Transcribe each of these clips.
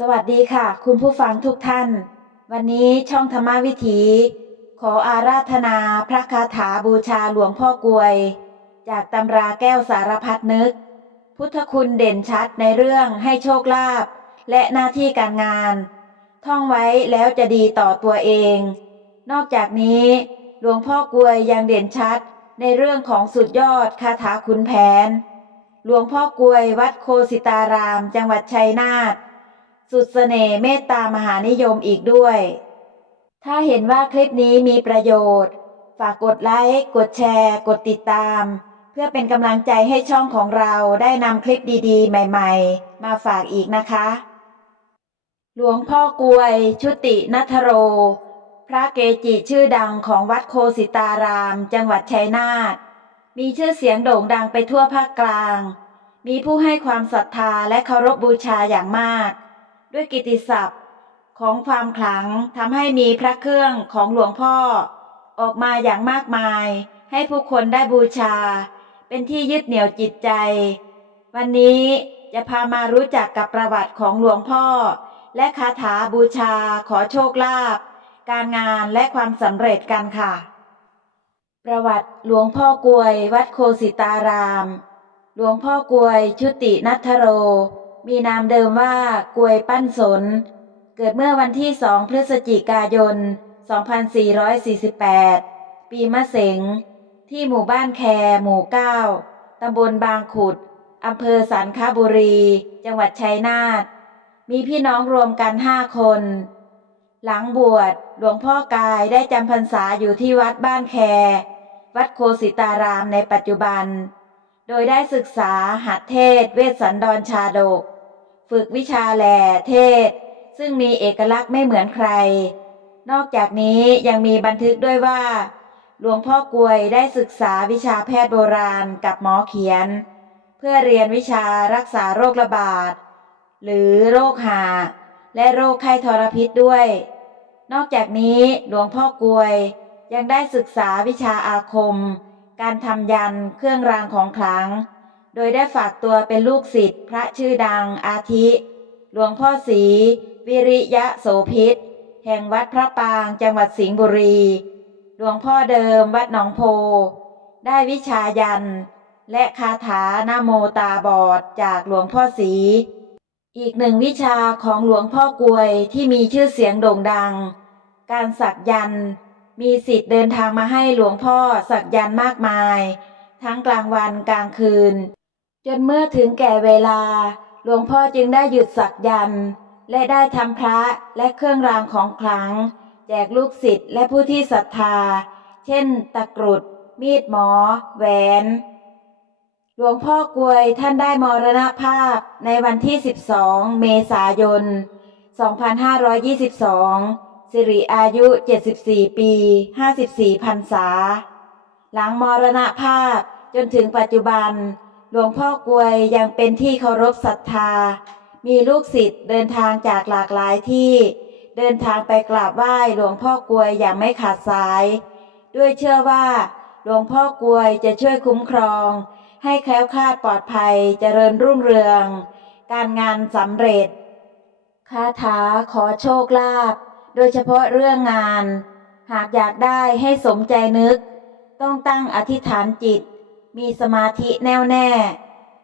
สวัสดีค่ะ คุณผู้ฟังทุกท่าน วันนี้ช่องธรรมวิถี ขออาราธนาพระคาถาบูชาหลวงพ่อกลวย จากตำราแก้วสารพัดนึก พุทธคุณเด่นชัดในเรื่องให้โชคลาภและหน้าที่การงาน ท่องไว้แล้วจะดีต่อตัวเอง นอกจากนี้ หลวงพ่อกลวยยังเด่นชัดในเรื่องของสุดยอดคาถาคุณแผน หลวงพ่อกลวยวัดโคสิตารามจังหวัดชัยนาท สุดเสน่ห์เมตตามหานิยมอีกด้วย ถ้าเห็นว่าคลิปนี้มีประโยชน์ ฝากกดไลค์ กดแชร์ กดติดตาม เพื่อเป็นกำลังใจให้ช่องของเราได้นำคลิปดีๆ ใหม่ๆ มาฝากอีกนะคะ หลวงพ่อกลวย ชุตินัทโร พระเกจิชื่อดังของวัดโคสิตาราม จังหวัดชัยนาท มีชื่อเสียงโด่งดังไปทั่วภาคกลาง มีผู้ให้ความศรัทธาและเคารพบูชาอย่างมาก ด้วยกิตติศัพท์ของความขลังทำให้มีพระเครื่องของหลวงพ่อ ออกมาอย่างมากมาย ให้ผู้คนได้บูชา เป็นที่ยึดเหนี่ยวจิตใจ วันนี้จะพามารู้จักกับประวัติของหลวงพ่อ และคาถาบูชาขอโชคลาภการงานและความสำเร็จกันค่ะ ประวัติหลวงพ่อกวยวัดโคสิตาราม หลวงพ่อกวยชุตินัทโร มีนามเดิมว่ากวยปั้นสน เกิดเมื่อวันที่ 2 พฤศจิกายน 2448 ปีมะเสง ที่หมู่บ้านแค หมู่ 9 ตำบลบางขุด อำเภอสันคบุรี จังหวัดชัยนาท มีพี่น้องรวมกันห้าคน หลังบวชหลวงพ่อกายได้จำพรรษาอยู่ที่วัดบ้านแค วัดโคสิตารามในปัจจุบันโดยได้ศึกษาหัดเทศเวสสันดรชาดก ฝึกวิชาแหล่เทศ ซึ่งมีเอกลักษณ์ไม่เหมือนใคร นอกจากนี้ยังมีบันทึกด้วยว่า หลวงพ่อกลวยได้ศึกษาวิชาแพทย์โบราณกับหมอเขียน เพื่อเรียนวิชารักษาโรคระบาด หรือโรคหา และโรคไข้ทรพิษด้วย นอกจากนี้หลวงพ่อกลวยยังได้ศึกษาวิชาอาคม การทำยันเครื่องรางของขลัง โดยได้ฝากตัวเป็นลูกศิษย์พระชื่อดังอาทิ หลวงพ่อศรีวิริยะโสพิษ แห่งวัดพระปางจังหวัดสิงห์บุรี หลวงพ่อเดิมวัดหนองโพ ได้วิชายัน และคาถานาโมตาบอดจากหลวงพ่อศรีอีกหนึ่งวิชาของหลวงพ่อกลวย ที่มีชื่อเสียงโด่งดัง การสักยันต์มีสิทธิ์เดินทางมาให้หลวงพ่อสักยันต์มากมาย ทั้งกลางวันกลางคืน จนเมื่อถึงแก่เวลา หลวงพ่อจึงได้หยุดสักยันและได้ทำพระและเครื่องรางของขลัง แจกลูกศิษย์และผู้ที่ศรัทธา เช่น ตะกรุด มีดหมอ แหวน หลวงพ่อกลวยท่านได้มรณภาพในวันที่ 12 เมษายน 2522 สิริอายุ 74 ปี 54พรรษา หลังมรณภาพจนถึงปัจจุบัน ลวงพ่อกวยยังเป็นที่เคารพศรัทธา มีลูกศิษย์เดินทางจากหลากหลายที่ เดินทางไปกราบไหว้หลวงพ่อกวยอย่างไม่ขาดสาย ด้วยเชื่อว่า หลวงพ่อกวยจะช่วยคุ้มครอง ให้แคล้วคลาดปลอดภัยเจริญรุ่งเรือง การงานสำเร็จคาถาขอโชคลาภโดยเฉพาะเรื่องงาน หากอยากได้ให้สมใจนึก ต้องตั้งอธิษฐานจิต มีสมาธิแน่วแน่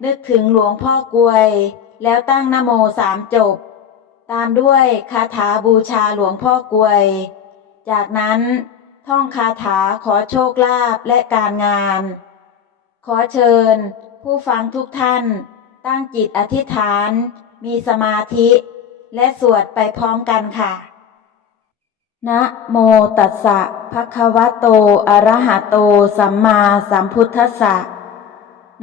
นึกถึงหลวงพ่อกลวย แล้วตั้งนโมสามจบ ตามด้วยคาถาบูชาหลวงพ่อกลวย จากนั้นท่องคาถาขอโชคลาภและการงาน ขอเชิญ ผู้ฟังทุกท่าน ตั้งจิตอธิษฐาน มีสมาธิ และสวดไปพร้อมกันค่ะนะโมตัสสะภะคะวะโต อะระหะโต สัมมาสัมพุทธัสสะ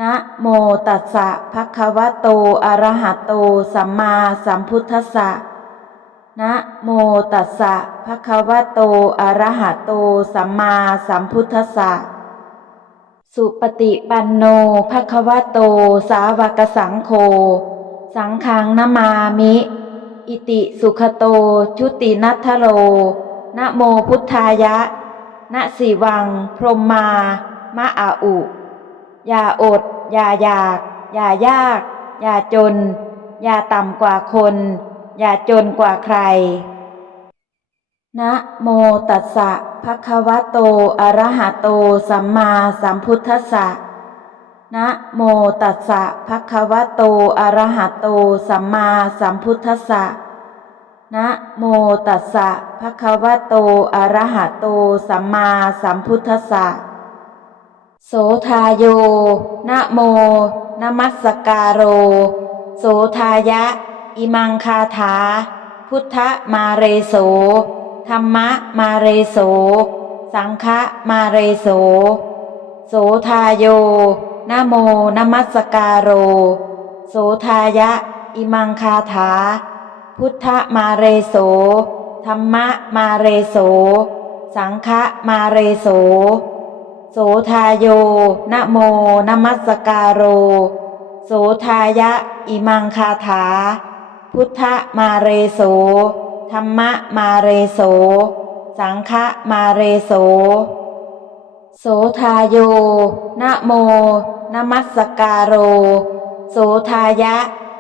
นะโมตัสสะภะคะวะโต อะระหะโต สัมมาสัมพุทธัสสะนะโมตัสสะภะคะวะโต อะระหะโต สัมมาสัมพุทธัสสะ สุปฏิปันโนภะคะวะโต สาวกสังโฆ สังฆังนามามิ อิติสุขโต ชุตินัทธโร นะโมพุทธายะ นะสีวัง พรหมมา มะอาอุ อย่าอด อย่าอยาก อย่ายาก อย่าจน อย่าต่ำกว่าคน อย่าจนกว่าใคร นะโมตัสสะภะคะวะโต อะระหะโต สัมมาสัมพุทธัสสะ นะโมตัสสะภะคะวะโต อะระหะโต สัมมาสัมพุทธัสสะนะโมตัสสะภะคะวะโต อะระหะโต สัมมาสัมพุทธัสสะ โสทาโย นะโมนมัสการโร โสทายะ อิมังคาถา พุทธมาเรโส ธรรมะมาเรโส สังฆะมาเรโส โสทาโย นะโมนมัสสการโร โสทายะ อิมังคาถา พุทธมาเรโส ธรรมะมาเรโส สังฆะมาเรโส โสทาโยนะโมนมัสการโร โสทายะ อิมังคาถา พุทธมาเรโส ธรรมมาเรโส สังฆมาเรโส โสทาโยนะโมนมัสการโร โสทายะ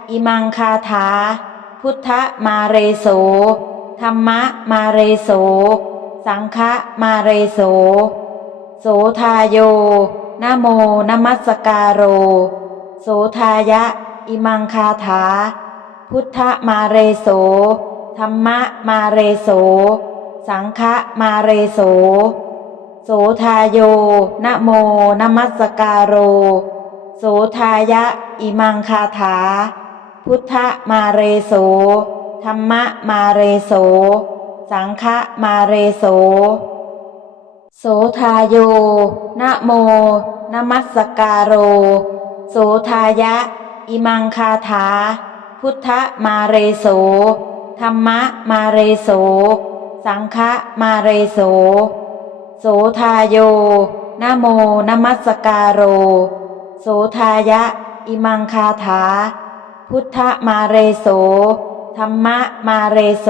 อิมังคาถา พุทธมาเรโส ธรรมมาเรโส สังฆมาเรโส โสทาโยนะโมนมัสการโร โสทายะ อิมังคาถา พุทธมาเรโส ธรรมะมาเรโส สังฆมาเรโส โสทาโยนะโมนมัสการโร โสทายะ อิมังคาถา พุทธมาเรโส ธรรมะมาเรโส สังฆมาเรโส โสทาโย นะโมนมัสการโร โสทายะ อิมังคาถา พุทธมาเรโส ธรรมะมาเรโส สังฆะมาเรโส โสทาโย นะโมนมัสสการโร โสทายะ อิมังคาถา พุทธมาเรโส ธรรมะมาเรโส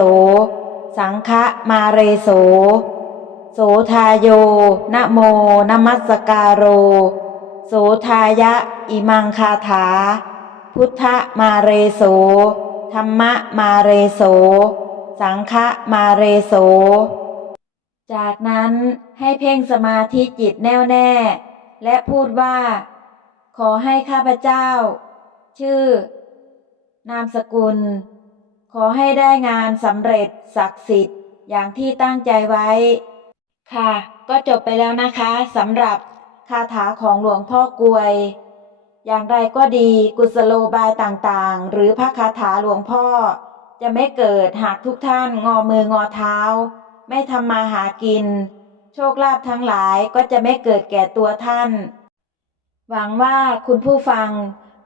สังฆะมาเรโส โสทาโยนะโมนมัสการโร โสทายะ อิมังคาถา พุทธมาเรโส ธรรมะมาเรโส สังฆะมาเรโส จากนั้นให้เพ่งสมาธิจิตแน่วแน่ และพูดว่า ขอให้ข้าพเจ้า ชื่อ นามสกุล ขอให้ได้งานสำเร็จศักดิ์สิทธิ์อย่างที่ตั้งใจไว้ ค่ะ ก็จบไปแล้วนะคะสำหรับคาถาของหลวงพ่อกลวย อย่างไรก็ดีกุศโลบายต่างๆ หรือพระคาถาหลวงพ่อ จะไม่เกิดหากทุกท่านงอมืองอเท้า ไม่ทำมาหากิน โชคลาภทั้งหลายก็จะไม่เกิดแก่ตัวท่าน หวังว่าคุณผู้ฟัง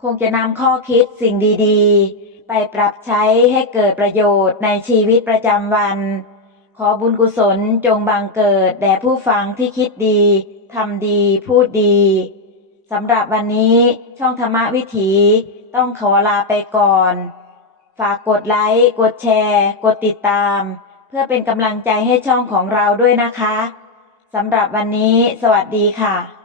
คงจะนำข้อคิดสิ่งดีๆ ไปปรับใช้ให้เกิดประโยชน์ในชีวิตประจำวัน อบุญกุศลจงบังเกิดแด่ผู้ฟังที่คิดดีทำดีพูดดีสำหรับวันนี้ช่องธรรมวิถีต้องขอลาไปก่อน ฝากกดไลค์กดแชร์ กดติดตาม เพื่อเป็นกำลังใจให้ช่องของเราด้วยนะคะสำหรับวันนี้ สวัสดีค่ะ